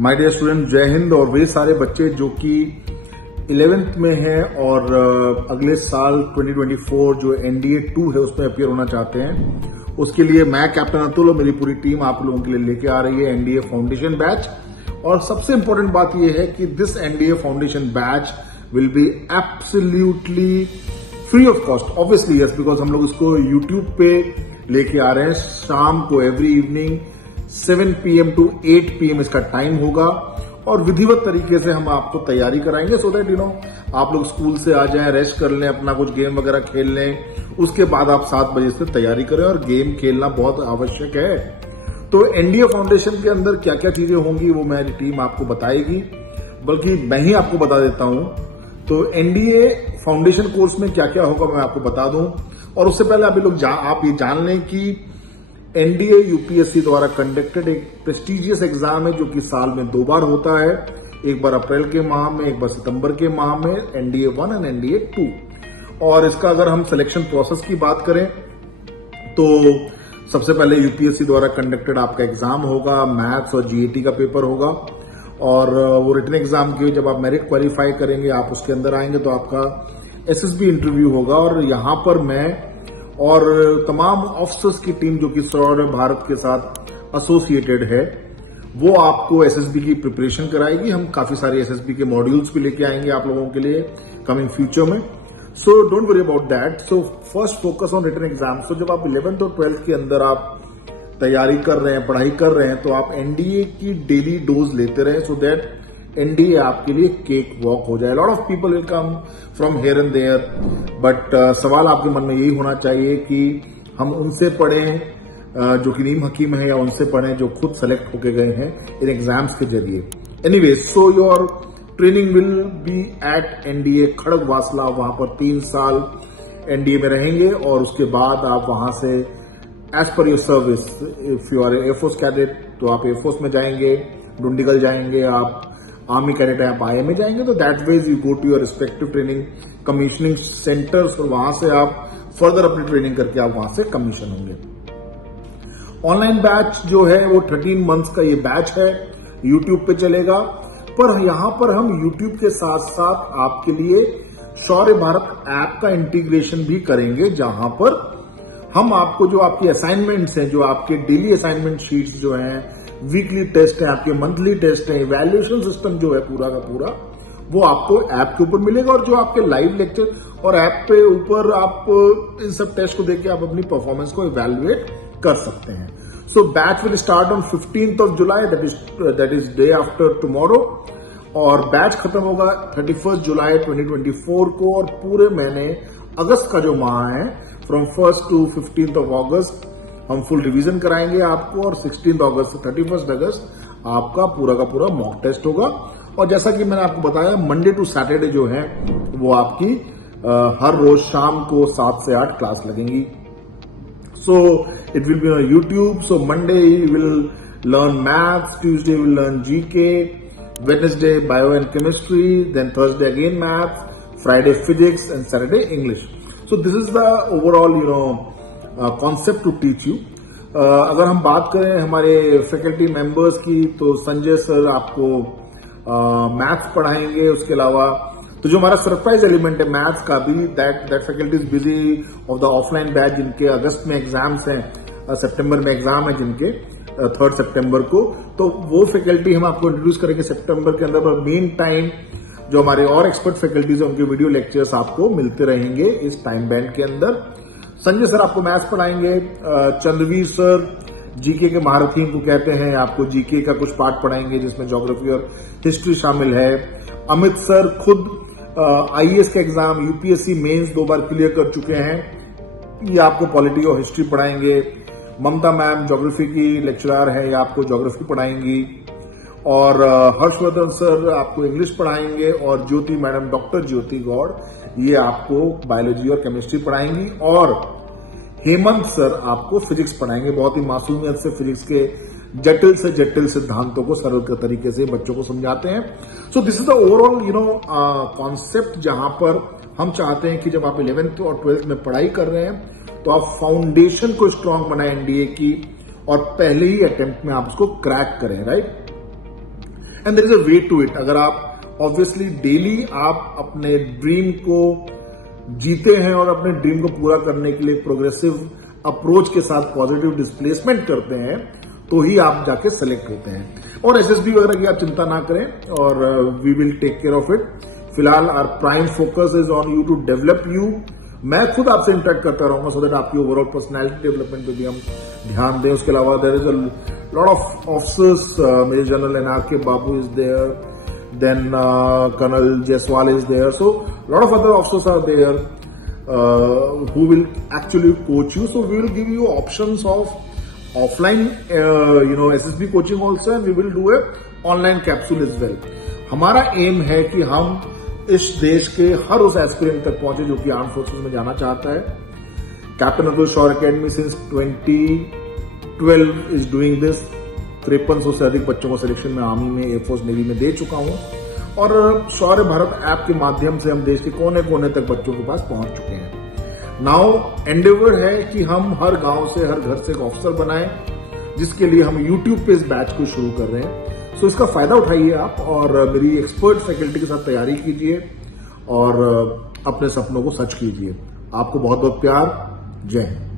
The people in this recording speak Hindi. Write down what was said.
माय डियर स्टूडेंट, जय हिंद। और वे सारे बच्चे जो कि 11th में हैं और अगले साल 2024 जो NDA 2 है उसमें अपियर होना चाहते हैं, उसके लिए मैं कैप्टन अतुल और मेरी पूरी टीम आप लोगों के लिए लेके आ रही है NDA फाउंडेशन बैच। और सबसे इंपॉर्टेंट बात यह है कि this NDA foundation batch will be absolutely free of cost. Obviously yes, because हम लोग इसको यूट्यूब पे लेके आ रहे हैं। शाम को every evening 7 PM to 8 PM इसका टाइम होगा और विधिवत तरीके से हम आपको तैयारी कराएंगे सो दैट आप लोग स्कूल से आ जाएं, रेस्ट कर लें, अपना कुछ गेम वगैरह खेल लें, उसके बाद आप 7 बजे से तैयारी करें। और गेम खेलना बहुत आवश्यक है। तो NDA फाउंडेशन के अंदर क्या क्या चीजें होंगी वो मेरी टीम आपको बताएगी, बल्कि मैं ही आपको बता देता हूं। तो NDA फाउंडेशन कोर्स में क्या क्या होगा मैं आपको बता दूं। और उससे पहले आप ये जान लें कि NDA UPSC द्वारा कंडक्टेड एक प्रेस्टिजियस एग्जाम है जो कि साल में 2 बार होता है, एक बार अप्रैल के माह में, एक बार सितंबर के माह में, NDA 1 एंड NDA 2। और इसका अगर हम सिलेक्शन प्रोसेस की बात करें तो सबसे पहले UPSC द्वारा कंडक्टेड आपका एग्जाम होगा, मैथ्स और GAT का पेपर होगा। और वो रिटन एग्जाम के जब आप मेरिट क्वालिफाई करेंगे, आप उसके अंदर आएंगे तो आपका SSB इंटरव्यू होगा। और यहां पर मैं और तमाम ऑफिसर्स की टीम जो कि सौरभ भारत के साथ एसोसिएटेड है, वो आपको SSB की प्रिपरेशन कराएगी। हम काफी सारे SSB के मॉड्यूल्स भी लेके आएंगे आप लोगों के लिए कमिंग फ्यूचर में। So don't worry about that. So first focus on written exam. So जब आप 11th और 12th के अंदर आप तैयारी कर रहे हैं, पढ़ाई कर रहे हैं, तो आप NDA की डेली डोज लेते रहें सो दैट NDA आपके लिए केक वॉक हो जाए। Lot of people will come from here and there, but सवाल आपके मन में यही होना चाहिए कि हम उनसे पढ़ें जो कि नीम हकीम है, या उनसे पढ़ें जो खुद सेलेक्ट होके गए हैं इन एग्जाम्स के जरिए। Anyway, so your training will be at NDA Khadakwasla. वहां पर 3 साल NDA में रहेंगे और उसके बाद आप वहां से as per your service, if you are air force cadet तो आप एयरफोर्स में जाएंगे, डुंडिगल जाएंगे, आप आर्मी कैडेट है आप IM में जाएंगे। तो that ways you go to your respective training commissioning centres और वहां से आप फर्दर अपनी ट्रेनिंग करके आप वहां से कमीशन होंगे। ऑनलाइन बैच जो है वो 13 मंथ्स का ये बैच है, यूट्यूब पे चलेगा। पर यहां पर हम यूट्यूब के साथ साथ आपके लिए शौर्य भारत ऐप का इंटीग्रेशन भी करेंगे, जहां पर हम आपको जो आपकी असाइनमेंट्स हैं, जो आपके डेली असाइनमेंट शीट्स जो हैं, वीकली टेस्ट है, आपके मंथली टेस्ट है, इवैल्यूएशन सिस्टम जो है पूरा का पूरा, वो आपको ऐप के ऊपर मिलेगा। और जो आपके लाइव लेक्चर और ऐप पे ऊपर आप इन सब टेस्ट को देख के आप अपनी परफॉर्मेंस को इवैल्यूएट कर सकते हैं। So batch will start on 15th of July, that is day after tomorrow. और बैच खत्म होगा 31st July 2024 को। और पूरे महीने अगस्त का जो माह है, from 1st to 15th of August हम फुल रिवीजन कराएंगे आपको। और 16th August से 31st August आपका पूरा का पूरा मॉक टेस्ट होगा। और जैसा कि मैंने आपको बताया, मंडे टू सैटरडे जो है वो आपकी हर रोज शाम को 7 से 8 क्लास लगेंगी। So it will be on YouTube. So Monday will learn maths, Tuesday will learn GK, Wednesday bio and chemistry, then Thursday again maths, Friday physics and Saturday English. So this is the overall concept to teach you. अगर हम बात करें हमारे फैकल्टी मेंबर्स की, तो संजय सर आपको मैथ्स पढ़ाएंगे। उसके अलावा तो जो हमारा सरप्राइज एलिमेंट है मैथ्स का भी, that faculty is busy of the offline batch, जिनके अगस्त में एग्जाम्स हैं, सितंबर में एग्जाम है जिनके 3rd सितंबर को। तो वो फैकल्टी हम आपको इंट्रोड्यूस करेंगे सितंबर के अंदर। पर मेन टाइम जो हमारे और एक्सपर्ट फैकल्टीज है उनके वीडियो लेक्चर्स आपको मिलते रहेंगे इस टाइम बैंड के अंदर। संजय सर आपको मैथ्स पढ़ाएंगे, चंद्रवीर सर GK के महारथी को कहते हैं, आपको GK का कुछ पार्ट पढ़ाएंगे जिसमें ज्योग्राफी और हिस्ट्री शामिल है। अमित सर खुद IAS का एग्जाम UPSC मेंस 2 बार क्लियर कर चुके हैं, ये आपको पॉलिटी और हिस्ट्री पढ़ाएंगे। ममता मैम ज्योग्राफी की लेक्चरर है, ये आपको ज्योग्राफी पढ़ाएंगी। और हर्षवर्धन सर आपको इंग्लिश पढ़ाएंगे। और ज्योति मैडम, डॉक्टर ज्योति गौड़, ये आपको बायोलॉजी और केमिस्ट्री पढ़ाएंगी। और हेमंत सर आपको फिजिक्स पढ़ाएंगे। बहुत ही मासूमियत से फिजिक्स के जटिल से जटिल सिद्धांतों को सरल तरीके से बच्चों को समझाते हैं। सो this is the overall concept, जहां पर हम चाहते हैं कि जब आप 11th और 12th में पढ़ाई कर रहे हैं तो आप फाउंडेशन को स्ट्रांग बनाएं NDA की, और पहले ही अटेम्प्ट में आप उसको क्रैक करें, right. And there is a way to it. अगर आप ऑब्वियसली डेली आप अपने ड्रीम को जीते हैं और अपने ड्रीम को पूरा करने के लिए प्रोग्रेसिव अप्रोच के साथ पॉजिटिव डिस्प्लेसमेंट करते हैं तो ही आप जाके सेलेक्ट होते हैं। और एसएसबी वगैरह की आप चिंता ना करें और we will take care of it. फिलहाल our prime focus is on you to develop you. मैं खुद आपसे इंटरेक्ट करता रहूंगा सो दैट आपकी ओवरऑल पर्सनैलिटी डेवलपमेंट पे भी हम ध्यान दें। उसके अलावा there is a lot of officers, major general NRK Babu is there, then colonel Jaiswal is there, so lot of other officers are there who will actually coach you. So we will give you options of offline SSB coaching also, and we will do a online capsule as well. हमारा एम है कि हम इस देश के हर उस एस्पिरेंट तक पहुंचे जो कि आर्म फोर्सेस में जाना चाहता है। Captain Abdul Shaurya academy since 2012 is doing this. 5300 से अधिक बच्चों को सिलेक्शन में आर्मी में, एयरफोर्स, नेवी में दे चुका हूं और शौर्य भारत ऐप के माध्यम से हम देश के कोने कोने तक बच्चों के पास पहुंच चुके हैं। नाउ एंडेवर है कि हम हर गांव से, हर घर से एक ऑफिसर बनाएं, जिसके लिए हम यूट्यूब पे इस बैच को शुरू कर रहे हैं। सो इसका फायदा उठाइए आप और मेरी एक्सपर्ट फैकल्टी के साथ तैयारी कीजिए और अपने सपनों को सच कीजिए। आपको बहुत बहुत प्यार। जय हिंद।